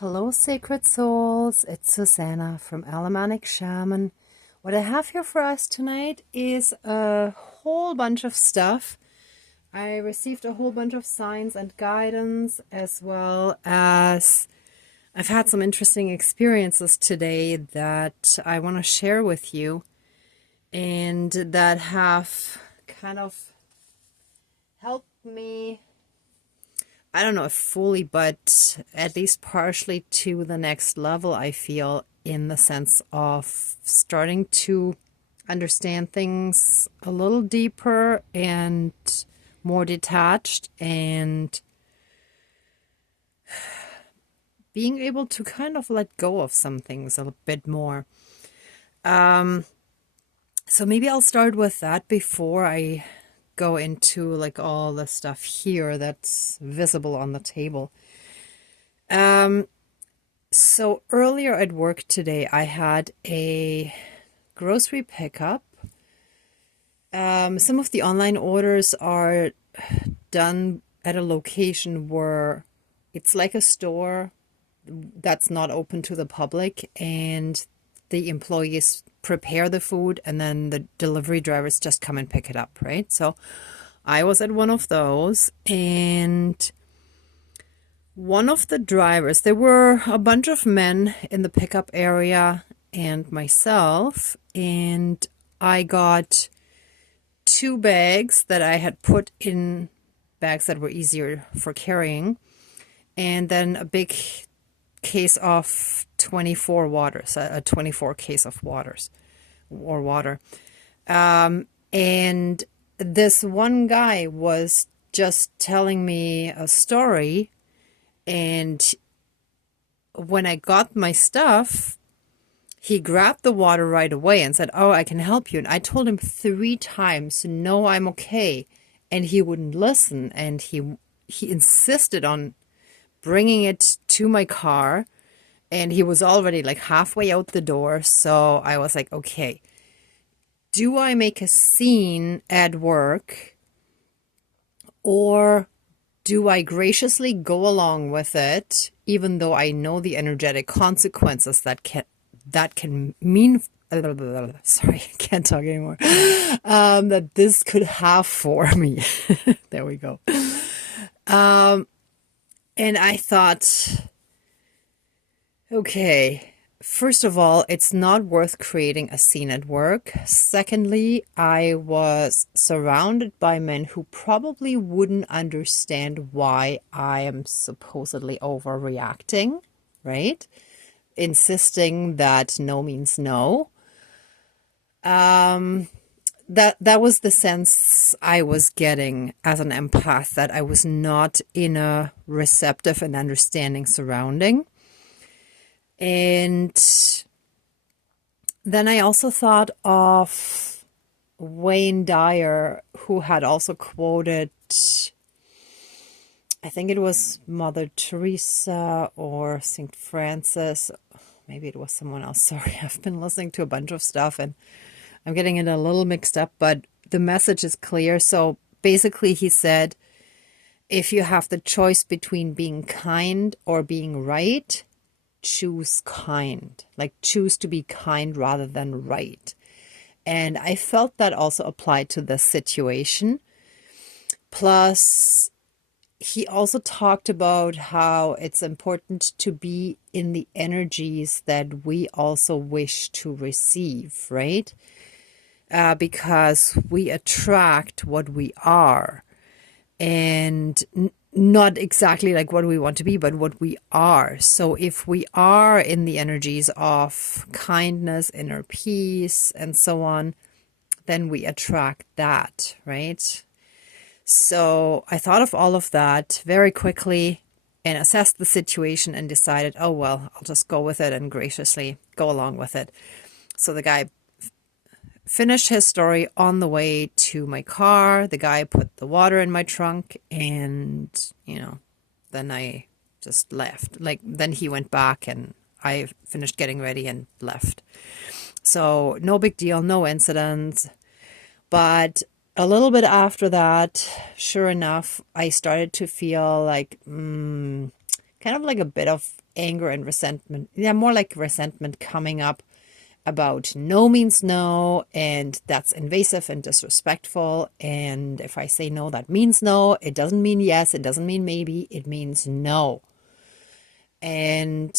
Hello, sacred souls. It's Susanna from Alamanic Shaman. What I have here for us tonight is a whole bunch of stuff. I received a whole bunch of signs and guidance, as well as I've had some interesting experiences today that I want to share with you, and that have kind of helped me, I don't know if fully, but at least partially to the next level, I feel, in the sense of starting to understand things a little deeper and more detached, and being able to kind of let go of some things a bit more. So maybe I'll start with that before I go into like all the stuff here that's visible on the table. So earlier at work today, I had a grocery pickup. Some of the online orders are done at a location where it's like a store that's not open to the public, and the employees prepare the food and then the delivery drivers just come and pick it up, right? So I was at one of those, and one of the drivers, there were a bunch of men in the pickup area and myself, and I got 2 bags that I had put in bags that were easier for carrying, and then a big case of 24 waters, a 24 case of waters or water. And this one guy was just telling me a story, and when I got my stuff, he grabbed the water right away and said, "Oh, I can help you." And I told him 3 times, "No, I'm okay." And he wouldn't listen. And he insisted on bringing it to my car. And he was already like halfway out the door. So I was like, okay, do I make a scene at work, or do I graciously go along with it, even though I know the energetic consequences that can mean, sorry, I can't talk anymore, that this could have for me. There we go. And I thought, okay, first of all, it's not worth creating a scene at work. Secondly, I was surrounded by men who probably wouldn't understand why I am supposedly overreacting, right? Insisting that no means no. That was the sense I was getting as an empath, that I was not in a receptive and understanding surrounding. And then I also thought of Wayne Dyer, who had also quoted, I think it was Mother Teresa or St. Francis. Maybe it was someone else. Sorry, I've been listening to a bunch of stuff and I'm getting it a little mixed up, but the message is clear. So basically he said, if you have the choice between being kind or being right, choose kind. Like, choose to be kind rather than right. And I felt that also applied to this situation. Plus, he also talked about how it's important to be in the energies that we also wish to receive, right? Because we attract what we are, and not exactly like what we want to be, but what we are. So if we are in the energies of kindness, inner peace, and so on, then we attract that, right? So I thought of all of that very quickly and assessed the situation and decided, oh, well, I'll just go with it and graciously go along with it. So the guy finished his story on the way to my car. The guy put the water in my trunk, and, then I just left. Like, then he went back and I finished getting ready and left. So no big deal, no incidents. But a little bit after that, sure enough, I started to feel like kind of like a bit of anger and resentment. Yeah, more like resentment coming up about no means no, and that's invasive and disrespectful. And if I say no, that means no. It doesn't mean yes. It doesn't mean maybe. It means no. And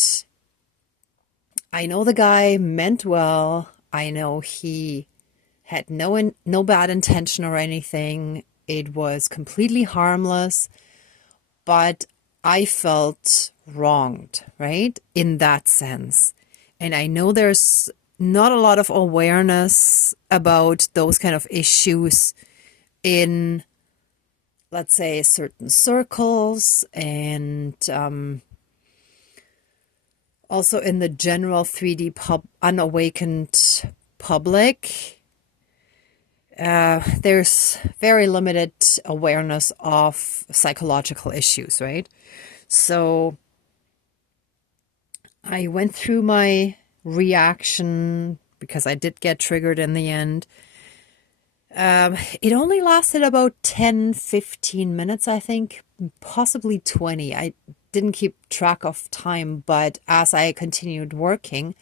I know the guy meant well. I know he had no bad intention or anything. It was completely harmless, but I felt wronged, right? In that sense. And I know there's not a lot of awareness about those kind of issues in, let's say, certain circles, and also in the general 3D unawakened public. There's very limited awareness of psychological issues, right? So I went through my reaction because I did get triggered in the end. It only lasted about 10-15 minutes, I think, possibly 20. I didn't keep track of time, but as I continued working,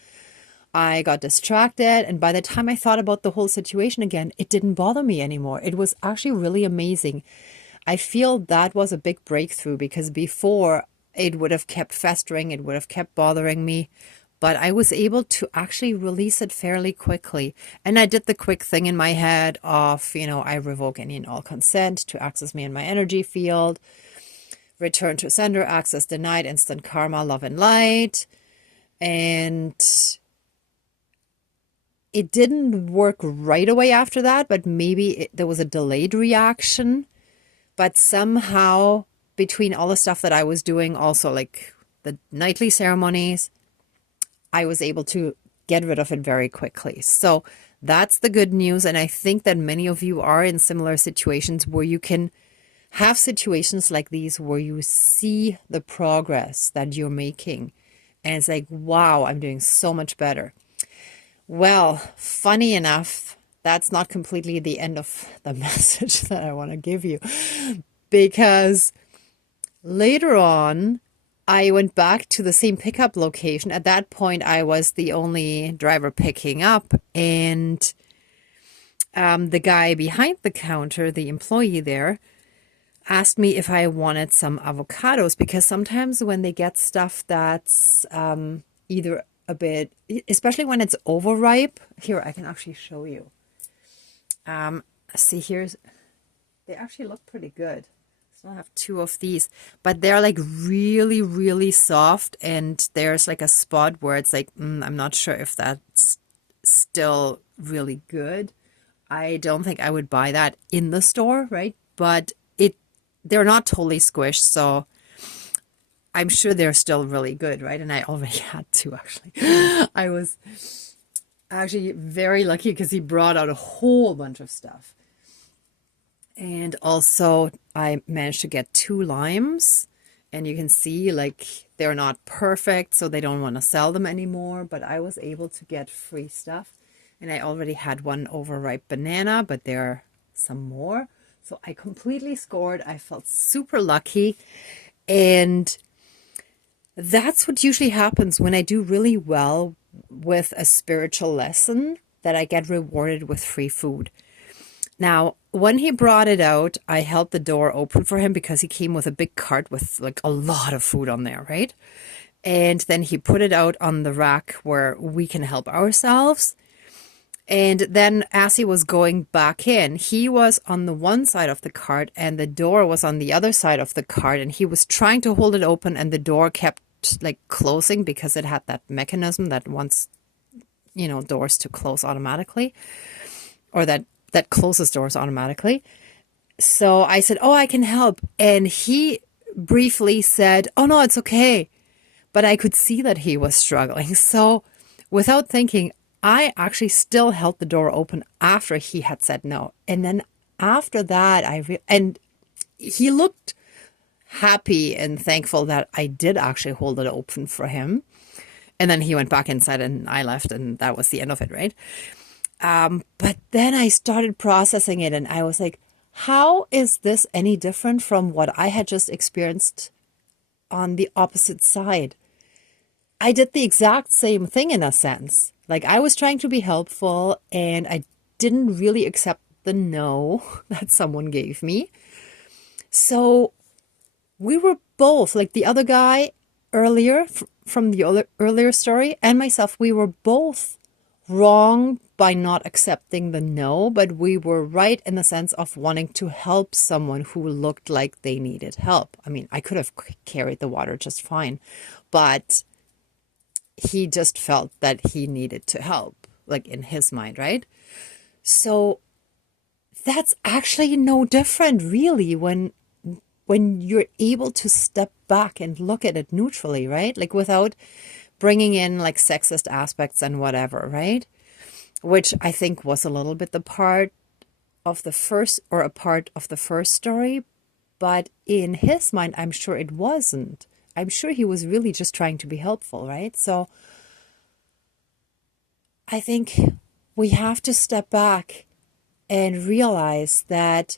I got distracted, and by the time I thought about the whole situation again, it didn't bother me anymore. It was actually really amazing. I feel that was a big breakthrough, because before it would have kept festering, it would have kept bothering me, but I was able to actually release it fairly quickly. And I did the quick thing in my head of, I revoke any and all consent to access me in my energy field, return to sender, access denied, instant karma, love and light. And it didn't work right away after that, but maybe there was a delayed reaction. But somehow, between all the stuff that I was doing, also like the nightly ceremonies, I was able to get rid of it very quickly. So that's the good news. And I think that many of you are in similar situations where you can have situations like these where you see the progress that you're making. And it's like, wow, I'm doing so much better. Well, funny enough, that's not completely the end of the message that I want to give you, because later on, I went back to the same pickup location. At that point, I was the only driver picking up, and the guy behind the counter, the employee there, asked me if I wanted some avocados, because sometimes when they get stuff that's either a bit, especially when it's overripe. Here, I can actually show you. See, they actually look pretty good. So I have 2 of these, but they're like really, really soft, and there's like a spot where it's like, I'm not sure if that's still really good. I don't think I would buy that in the store, right? But they're not totally squished, so I'm sure they're still really good, right? And I already had 2, actually. I was actually very lucky because he brought out a whole bunch of stuff. And also I managed to get 2 limes, and you can see like they're not perfect, so they don't want to sell them anymore, but I was able to get free stuff. And I already had 1 overripe banana, but there are some more. So I completely scored. I felt super lucky. And that's what usually happens when I do really well with a spiritual lesson, that I get rewarded with free food. Now, when he brought it out, I held the door open for him because he came with a big cart with like a lot of food on there, right? And then he put it out on the rack where we can help ourselves. And then as he was going back in, he was on the one side of the cart and the door was on the other side of the cart. And he was trying to hold it open, and the door kept like closing because it had that mechanism that wants, doors to close automatically, or that closes doors automatically. So I said, oh, I can help. And he briefly said, oh, no, it's okay. But I could see that he was struggling. So without thinking, I actually still held the door open after he had said no. And then after that, and he looked happy and thankful that I did actually hold it open for him. And then he went back inside and I left, and that was the end of it, right? But then I started processing it, and I was like, how is this any different from what I had just experienced on the opposite side? I did the exact same thing in a sense. Like I was trying to be helpful and I didn't really accept the no that someone gave me. So we were both, like the other guy earlier from the earlier story and myself, we were both wrong by not accepting the no, but we were right in the sense of wanting to help someone who looked like they needed help. I mean, I could have carried the water just fine, but he just felt that he needed to help, like in his mind, right? So that's actually no different really when you're able to step back and look at it neutrally, right? Like without bringing in like sexist aspects and whatever, right? Which I think was a little bit the part of the first, or a part of the first story, but in his mind, I'm sure it wasn't. I'm sure he was really just trying to be helpful, right? So I think we have to step back and realize that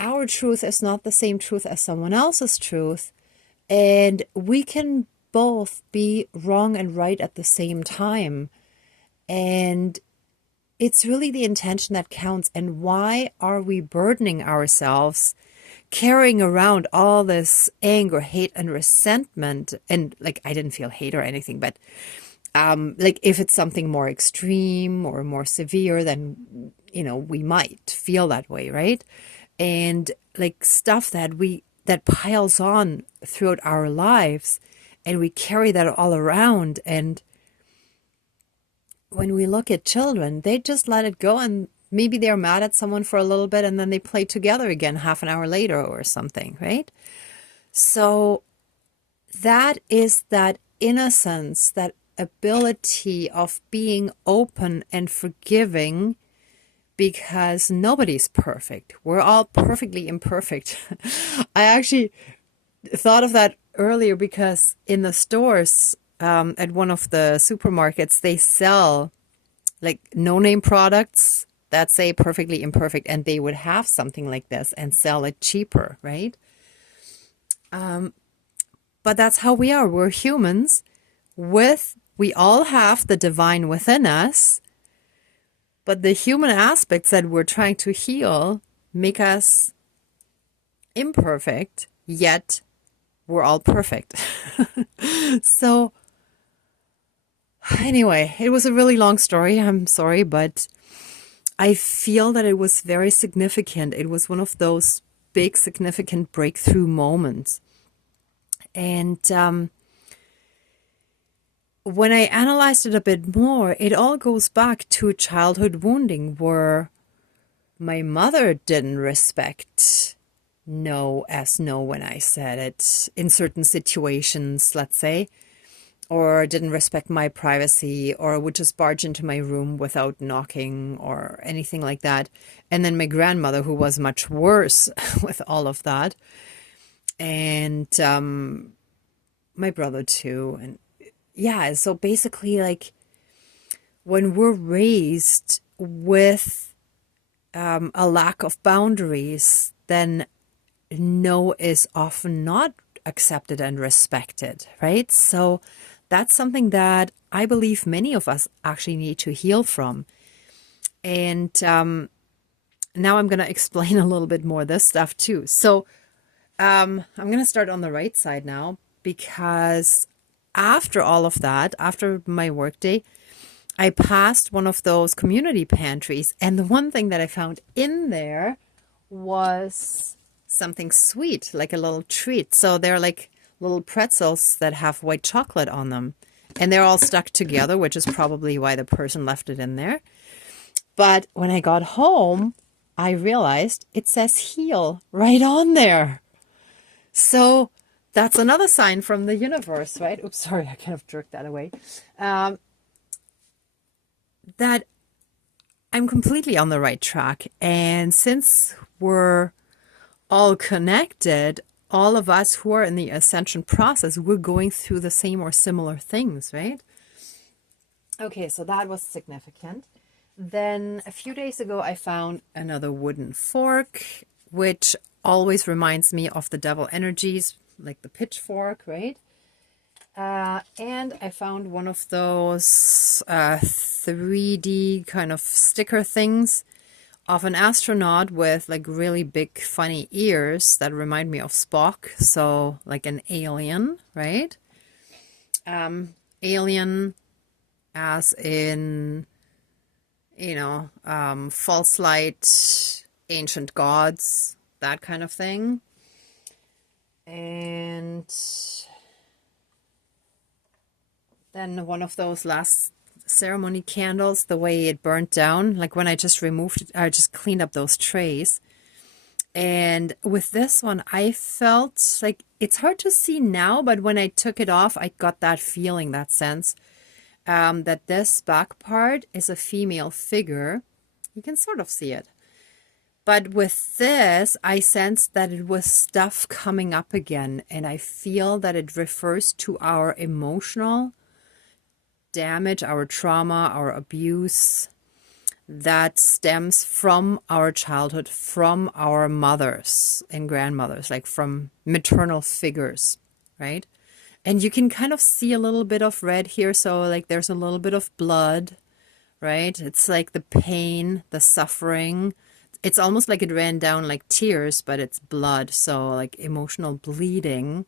our truth is not the same truth as someone else's truth. And we can both be wrong and right at the same time. And it's really the intention that counts. And why are we burdening ourselves, carrying around all this anger, hate, and resentment? And like, I didn't feel hate or anything, but like if it's something more extreme or more severe, then, we might feel that way, right? And like stuff that piles on throughout our lives, and we carry that all around. And when we look at children, they just let it go, and maybe they're mad at someone for a little bit and then they play together again half an hour later or something, right? So that is that innocence, that ability of being open and forgiving, because nobody's perfect. We're all perfectly imperfect. I actually thought of that earlier because in the stores, at one of the supermarkets, they sell like no-name products that say perfectly imperfect, and they would have something like this and sell it cheaper, right? But that's how we are. We're humans we all have the divine within us, but the human aspects that we're trying to heal make us imperfect, yet we're all perfect. So anyway, it was a really long story. I'm sorry, but I feel that it was very significant. It was one of those big, significant breakthrough moments. And when I analyzed it a bit more, it all goes back to childhood wounding where my mother didn't respect no as no when I said it in certain situations, let's say, or didn't respect my privacy, or would just barge into my room without knocking or anything like that. And then my grandmother, who was much worse with all of that. And my brother too. And yeah, so basically, like, when we're raised with a lack of boundaries, then no is often not accepted and respected, right? So that's something that I believe many of us actually need to heal from. And now I'm going to explain a little bit more this stuff too. So I'm going to start on the right side now, because after all of that, after my workday, I passed one of those community pantries, and the one thing that I found in there was something sweet, like a little treat. So they're like little pretzels that have white chocolate on them, and they're all stuck together, which is probably why the person left it in there. But when I got home, I realized it says heal right on there. So that's another sign from the universe, right? Oops, sorry, I kind of jerked that away. That I'm completely on the right track. And since we're all connected, all of us who are in the ascension process, we're going through the same or similar things, right? Okay, so that was significant. Then a few days ago, I found another wooden fork, which always reminds me of the devil energies, like the pitchfork, right? And I found one of those 3D kind of sticker things of an astronaut with like really big funny ears that remind me of Spock. So like an alien, right? Alien as in, false light, ancient gods, that kind of thing. And then one of those last ceremony candles, the way it burnt down, like when I just removed it, I just cleaned up those trays. And with this one, I felt like it's hard to see now, but when I took it off, I got that feeling, that sense, that this back part is a female figure. You can sort of see it. But with this, I sense that it was stuff coming up again. And I feel that it refers to our emotional damage, our trauma, our abuse that stems from our childhood, from our mothers and grandmothers, like from maternal figures, right? And you can kind of see a little bit of red here. So like there's a little bit of blood, right? It's like the pain, the suffering. It's almost like it ran down like tears, but it's blood. So like emotional bleeding.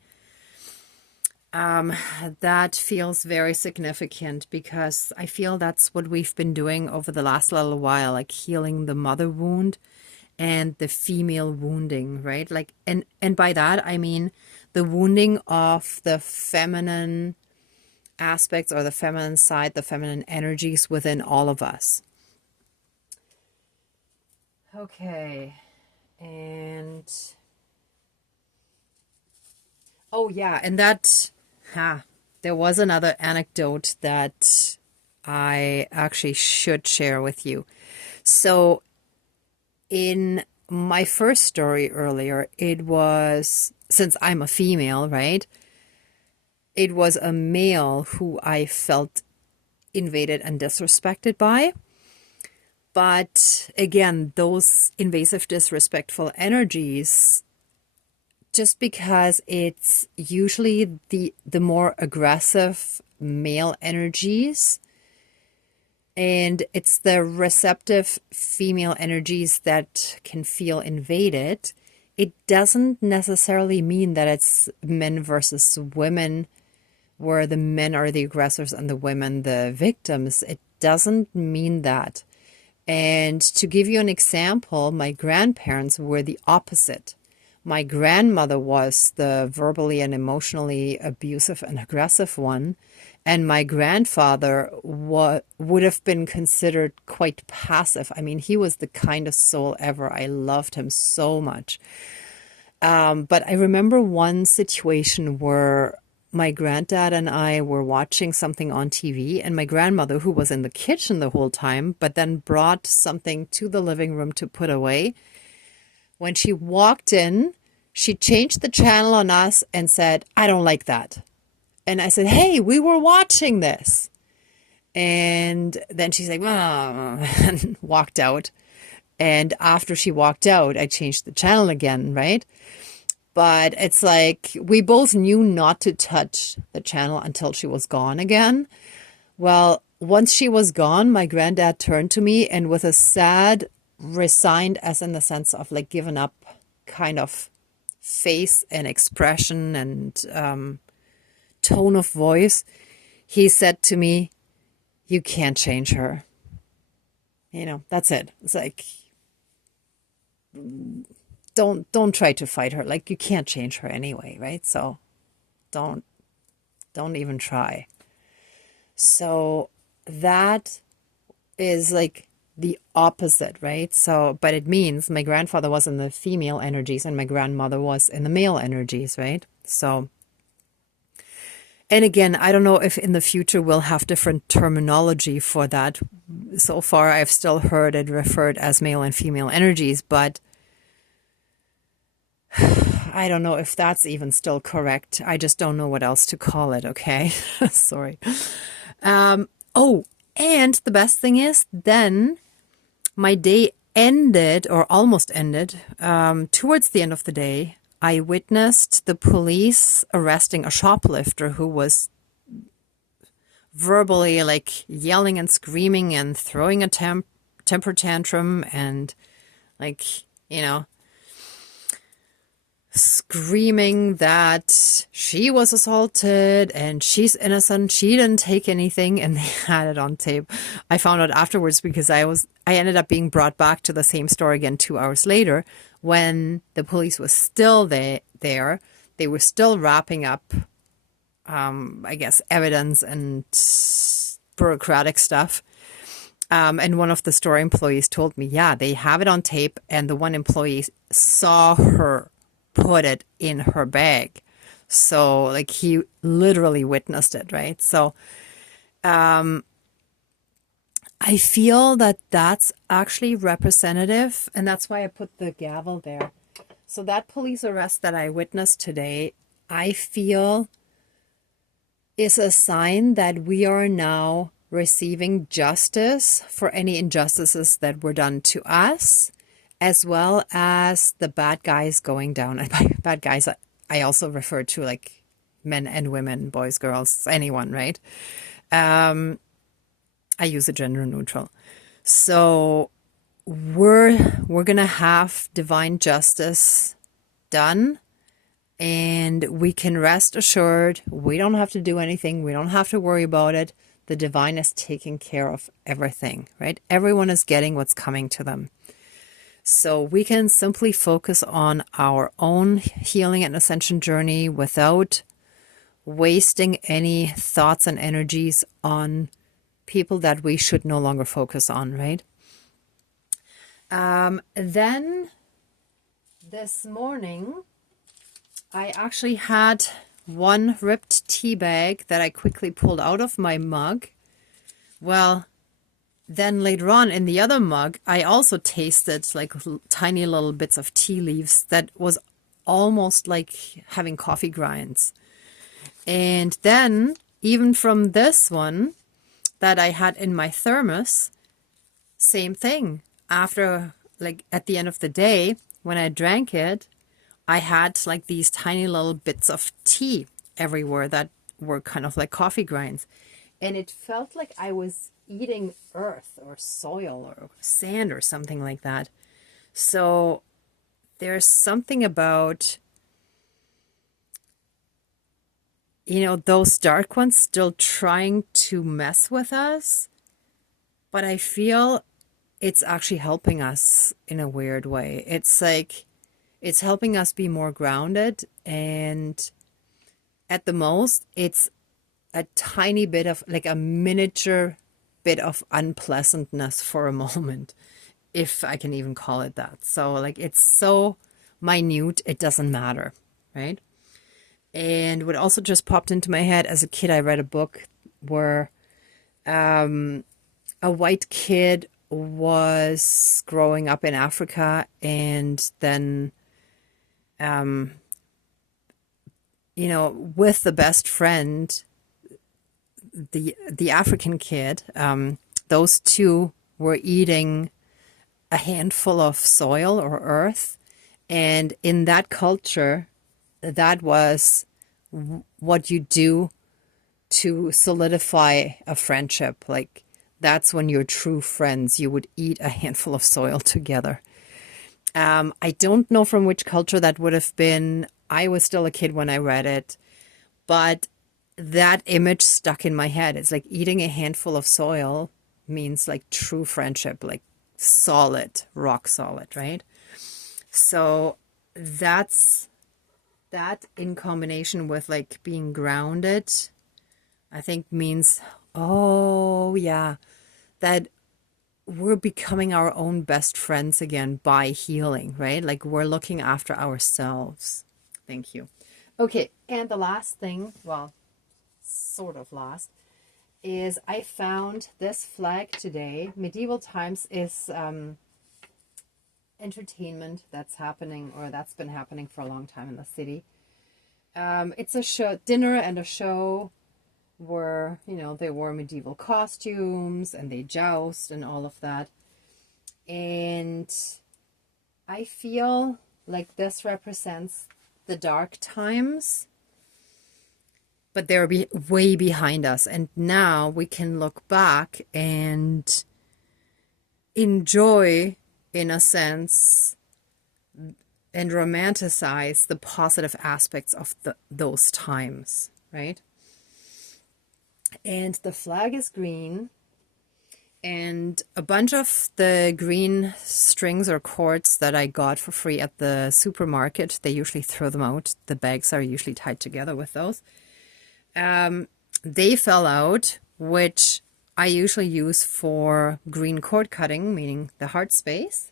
That feels very significant because I feel that's what we've been doing over the last little while, like healing the mother wound and the female wounding, right? Like, and by that, I mean the wounding of the feminine aspects or the feminine side, the feminine energies within all of us. Okay. And, oh yeah, and that... there was another anecdote that I actually should share with you. So in my first story earlier, it was, since I'm a female, right? It was a male who I felt invaded and disrespected by. But again, those invasive, disrespectful energies, just because it's usually the more aggressive male energies and it's the receptive female energies that can feel invaded, it doesn't necessarily mean that it's men versus women, where the men are the aggressors and the women the victims. It doesn't mean that. And to give you an example, my grandparents were the opposite. My grandmother was the verbally and emotionally abusive and aggressive one. And my grandfather would have been considered quite passive. I mean, he was the kindest soul ever. I loved him so much. But I remember one situation where my granddad and I were watching something on TV, and my grandmother, who was in the kitchen the whole time, but then brought something to the living room to put away. When she walked in, she changed the channel on us and said, "I don't like that." And I said, "Hey, we were watching this." And then she's like, "Oh," and walked out. And after she walked out, I changed the channel again, right? But it's like we both knew not to touch the channel until she was gone again. Well, once she was gone, my granddad turned to me and with a sad, resigned, as in the sense of like given up kind of face and expression and tone of voice, he said to me, "You can't change her." That's it. It's like, don't try to fight her. Like, you can't change her anyway, right? So don't even try. So that is like the opposite, right? So, but it means my grandfather was in the female energies and my grandmother was in the male energies, right? So, and again, I don't know if in the future we'll have different terminology for that. So far, I've still heard it referred as male and female energies, but I don't know if that's even still correct. I just don't know what else to call it, okay? Sorry. Oh, and the best thing is, then my day ended, or almost ended, towards the end of the day. I witnessed the police arresting a shoplifter who was verbally like yelling and screaming and throwing a temper tantrum and like, you know, screaming that she was assaulted and she's innocent, she didn't take anything, and they had it on tape. I found out afterwards because I ended up being brought back to the same store again 2 hours later when the police was still there. They were still wrapping up, I guess, evidence and bureaucratic stuff. And one of the store employees told me, yeah, they have it on tape, and the one employee saw her put it in her bag. So like he literally witnessed it, right? So I feel that that's actually representative, and that's why I put the gavel there. So that police arrest that I witnessed today, I feel is a sign that we are now receiving justice for any injustices that were done to us, as well as the bad guys going down. And by bad guys, I also refer to like men and women, boys, girls, anyone, right? I use a gender neutral. So we're gonna have divine justice done, and we can rest assured we don't have to do anything. We don't have to worry about it. The divine is taking care of everything, right? Everyone is getting what's coming to them. So we can simply focus on our own healing and ascension journey without wasting any thoughts and energies on people that we should no longer focus on, right? Then this morning, I actually had one ripped tea bag that I quickly pulled out of my mug. Well, then later on in the other mug, I also tasted like tiny little bits of tea leaves that was almost like having coffee grinds. And then even from this one that I had in my thermos, same thing. After, like at the end of the day, when I drank it, I had like these tiny little bits of tea everywhere that were kind of like coffee grinds. And it felt like I was eating earth or soil or sand or something like that. So there's something about, you know, those dark ones still trying to mess with us. But I feel it's actually helping us in a weird way. It's like, it's helping us be more grounded, and at the most, it's a tiny bit of like a miniature bit of unpleasantness for a moment, if I can even call it that. So like it's so minute, it doesn't matter, right? And what also just popped into my head, as a kid, I read a book where a white kid was growing up in Africa, and then you know, with the best friend, the African kid, those two were eating a handful of soil or earth, and in that culture, that was what you do to solidify a friendship. Like that's when you're true friends. You would eat a handful of soil together. I don't know from which culture that would have been. I was still a kid when I read it, but that image stuck in my head. It's like eating a handful of soil means like true friendship, like solid, rock solid, right? So that's that, in combination with like being grounded, I think means, oh yeah, that we're becoming our own best friends again by healing, right? Like we're looking after ourselves. Thank you. Okay, and the last thing, well, sort of last, is I found this flag today. Medieval Times is entertainment that's happening, or that's been happening for a long time in the city. It's a show, dinner and a show where, you know, they wore medieval costumes and they joust and all of that. And I feel like this represents the dark times, but they're way behind us. And now we can look back and enjoy, in a sense, and romanticize the positive aspects of those times, right? And the flag is green. And a bunch of the green strings or cords that I got for free at the supermarket, they usually throw them out. The bags are usually tied together with those. They fell out, which I usually use for green cord cutting, meaning the heart space.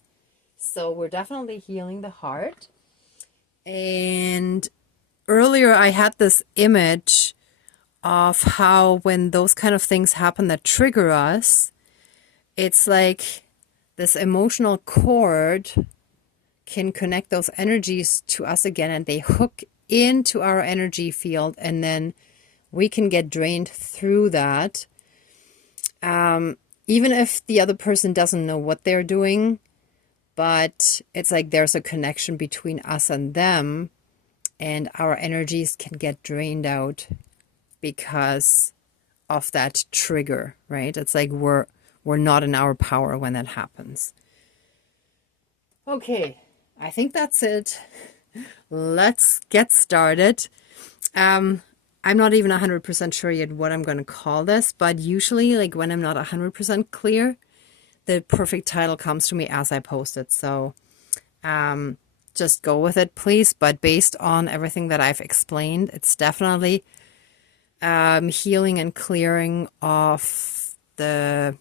So we're definitely healing the heart. And earlier I had this image of how when those kind of things happen that trigger us, it's like this emotional cord can connect those energies to us again, and they hook into our energy field, and then we can get drained through that. Even if the other person doesn't know what they're doing, but it's like there's a connection between us and them, and our energies can get drained out because of that trigger, right? It's like we're not in our power when that happens. Okay, I think that's it. Let's get started. I'm not even 100% sure yet what I'm going to call this, but usually, like when I'm not 100% clear, the perfect title comes to me as I post it. So just go with it, please. But based on everything that I've explained, it's definitely healing and clearing of the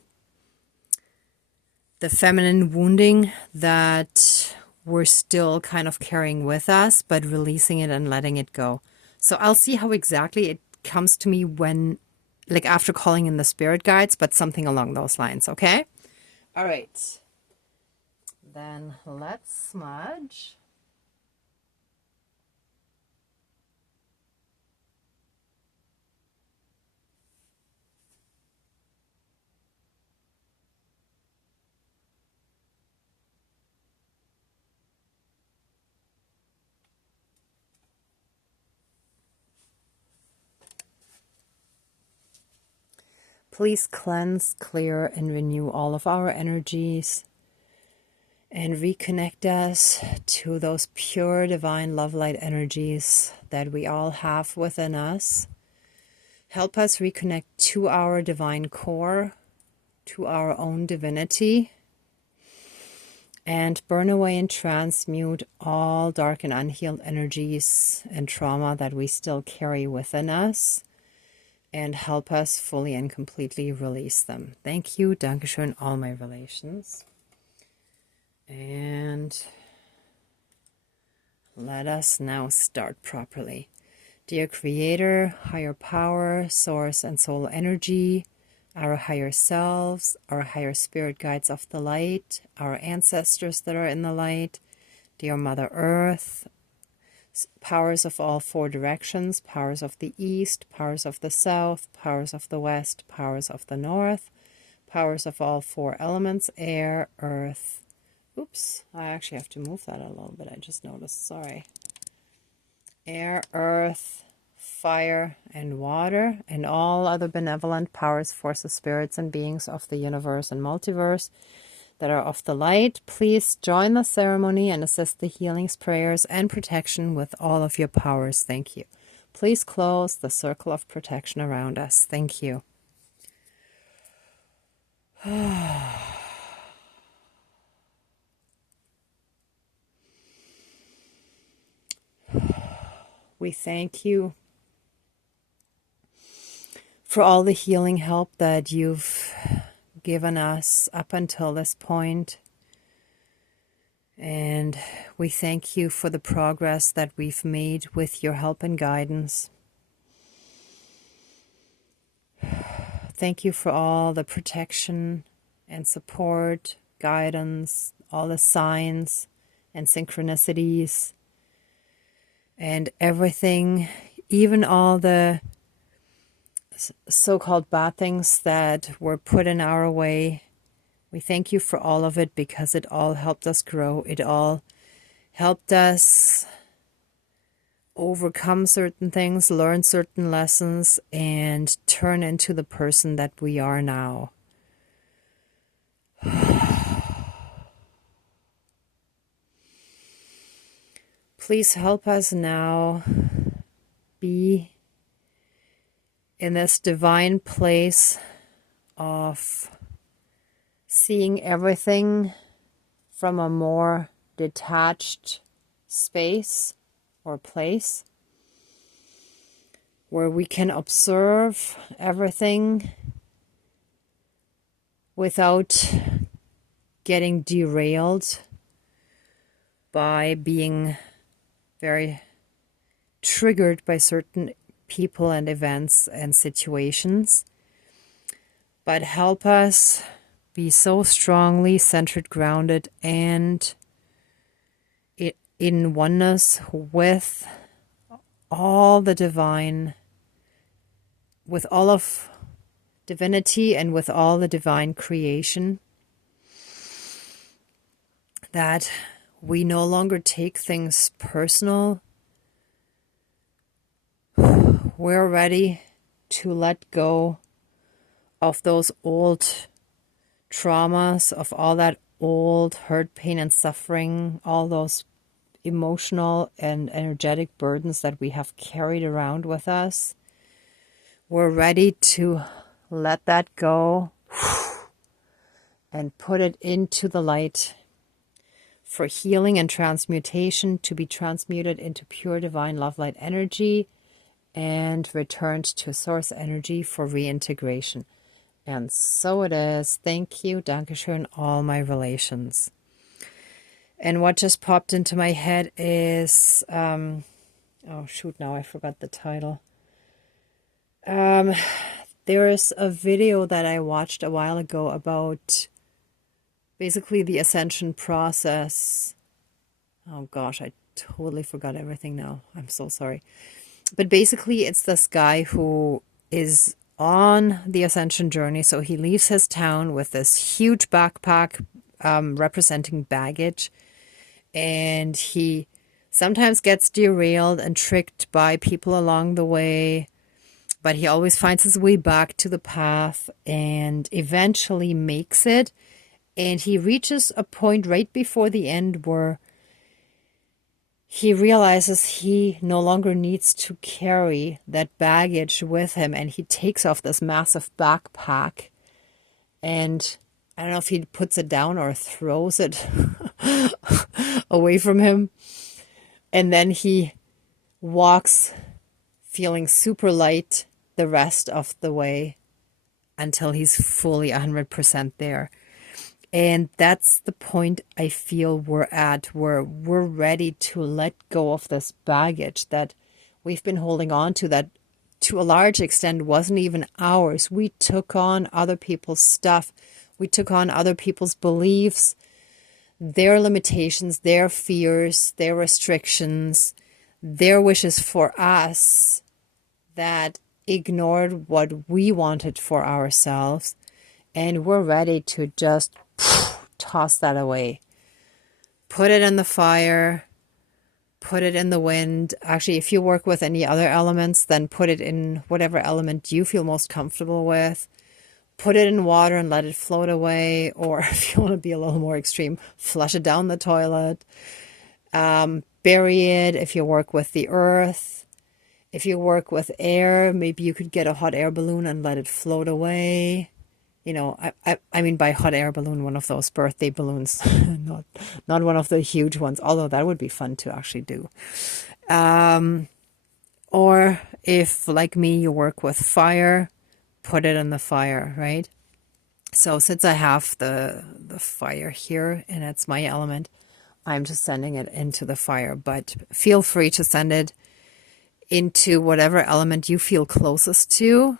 feminine wounding that we're still kind of carrying with us, but releasing it and letting it go. So I'll see how exactly it comes to me when, like after calling in the spirit guides, but something along those lines, okay? All right. Then let's smudge. Please cleanse, clear, and renew all of our energies and reconnect us to those pure divine love light energies that we all have within us. Help us reconnect to our divine core, to our own divinity, and burn away and transmute all dark and unhealed energies and trauma that we still carry within us, and help us fully and completely release them. Thank you. Dankeschön, all my relations. And let us now start properly. Dear Creator, higher power, source and soul energy, our higher selves, our higher spirit guides of the light, our ancestors that are in the light, dear Mother Earth, powers of all four directions, powers of the east, powers of the south, powers of the west, powers of the north, powers of all four elements, air, earth. Oops, I actually have to move that a little bit. I just noticed, sorry. Air, earth, fire, and water, and all other benevolent powers, forces, spirits, and beings of the universe and multiverse that are of the light. Please join the ceremony and assist the healings, prayers, and protection with all of your powers. Thank you. Please close the circle of protection around us. Thank you. We thank you for all the healing help that you've given us up until this point. And we thank you for the progress that we've made with your help and guidance. Thank you for all the protection and support, guidance, all the signs and synchronicities, and everything, even all the so-called bad things that were put in our way. We thank you for all of it because it all helped us grow. It all helped us overcome certain things, learn certain lessons, and turn into the person that we are now. Please help us now be in this divine place of seeing everything from a more detached space or place, where we can observe everything without getting derailed by being very triggered by certain people and events and situations, but help us be so strongly centered, grounded, and in oneness with all the divine, with all of divinity and with all the divine creation, that we no longer take things personal. We're ready to let go of those old traumas, of all that old hurt, pain, and suffering, all those emotional and energetic burdens that we have carried around with us. We're ready to let that go and put it into the light for healing and transmutation, to be transmuted into pure divine love light energy and returned to source energy for reintegration. And so it is. Thank you, Dankeschön, all my relations. And what just popped into my head is, oh shoot, now I forgot the title. There is a video that I watched a while ago about basically the ascension process. Oh gosh, I totally forgot everything now. I'm so sorry. But basically it's this guy who is on the ascension journey. So he leaves his town with this huge backpack representing baggage. And he sometimes gets derailed and tricked by people along the way. But he always finds his way back to the path and eventually makes it. And he reaches a point right before the end where he realizes he no longer needs to carry that baggage with him. And he takes off this massive backpack. And I don't know if he puts it down or throws it away from him. And then he walks feeling super light the rest of the way until he's fully 100% there. And that's the point I feel we're at, where we're ready to let go of this baggage that we've been holding on to, that to a large extent wasn't even ours. We took on other people's stuff. We took on other people's beliefs, their limitations, their fears, their restrictions, their wishes for us that ignored what we wanted for ourselves. And we're ready to just toss that away. Put it in the fire. Put it in the wind. Actually, if you work with any other elements, then put it in whatever element you feel most comfortable with. Put it in water and let it float away. Or if you want to be a little more extreme, flush it down the toilet. Bury it if you work with the earth. If you work with air, maybe you could get a hot air balloon and let it float away. You know, I mean by hot air balloon, one of those birthday balloons, not one of the huge ones, although that would be fun to actually do. Or if, like me, you work with fire, put it in the fire, right? So since I have the fire here and it's my element, I'm just sending it into the fire. But feel free to send it into whatever element you feel closest to.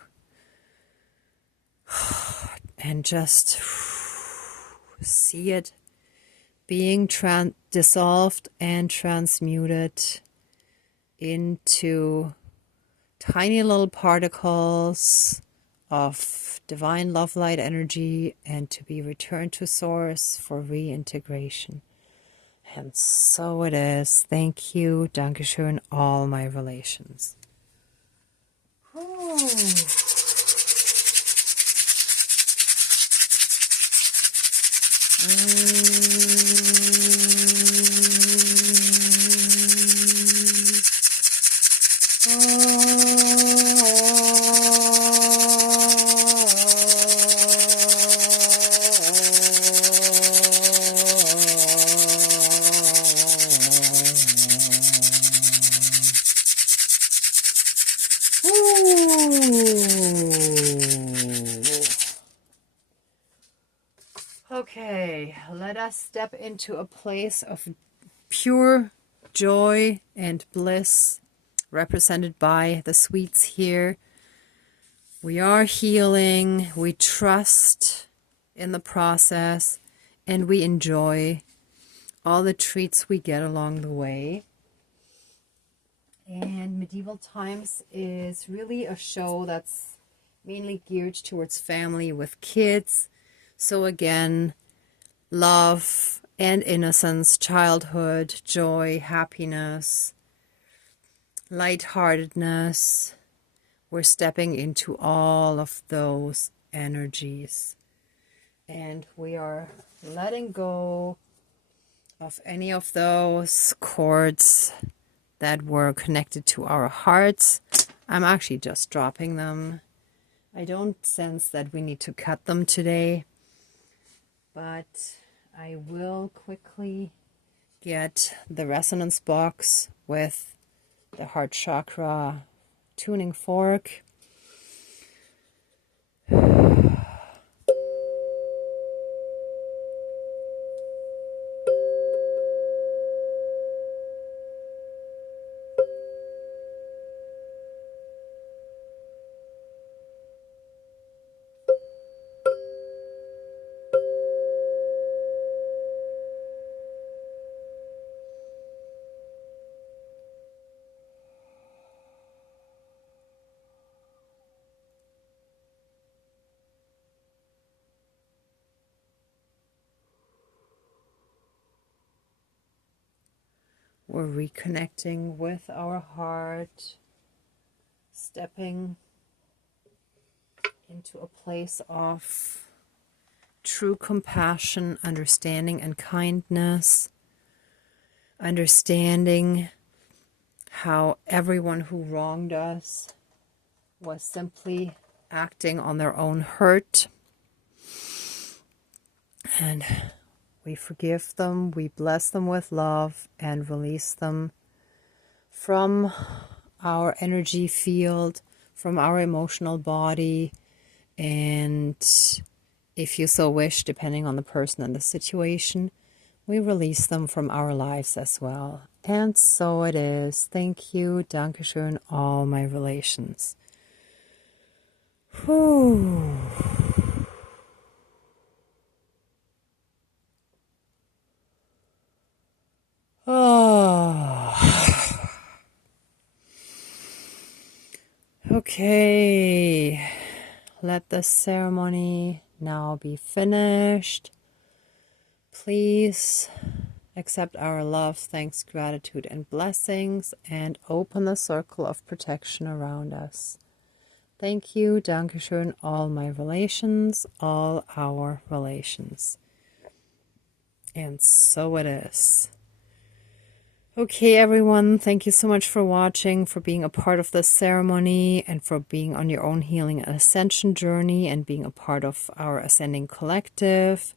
And just see it being dissolved and transmuted into tiny little particles of divine love light energy and to be returned to source for reintegration. And so it is. Thank you. Dankeschön, all my relations. Oh. Okay, let us step into a place of pure joy and bliss, represented by the sweets here. We are healing, we trust in the process, and we enjoy all the treats we get along the way. And Medieval Times is really a show that's mainly geared towards family with kids. So again, love and innocence, childhood, joy, happiness, lightheartedness. We're stepping into all of those energies. And we are letting go of any of those cords that were connected to our hearts. I'm actually just dropping them. I don't sense that we need to cut them today, but I will quickly get the resonance box with the heart chakra tuning fork. We're reconnecting with our heart, stepping into a place of true compassion, understanding, and kindness. Understanding how everyone who wronged us was simply acting on their own hurt. And we forgive them, we bless them with love, and release them from our energy field, from our emotional body, and if you so wish, depending on the person and the situation, we release them from our lives as well. And so it is. Thank you. Dankeschön, all my relations. Whew. Oh. Okay. Let the ceremony now be finished. Please accept our love, thanks, gratitude, and blessings, and open the circle of protection around us. Thank you, Dankeschön, all my relations, all our relations. And so it is. Okay, everyone, thank you so much for watching, for being a part of this ceremony, and for being on your own healing and ascension journey, and being a part of our Ascending Collective.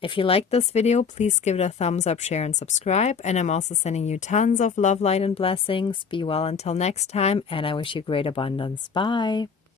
If you like this video, please give it a thumbs up, share, and subscribe. And I'm also sending you tons of love, light, and blessings. Be well until next time, and I wish you great abundance. Bye.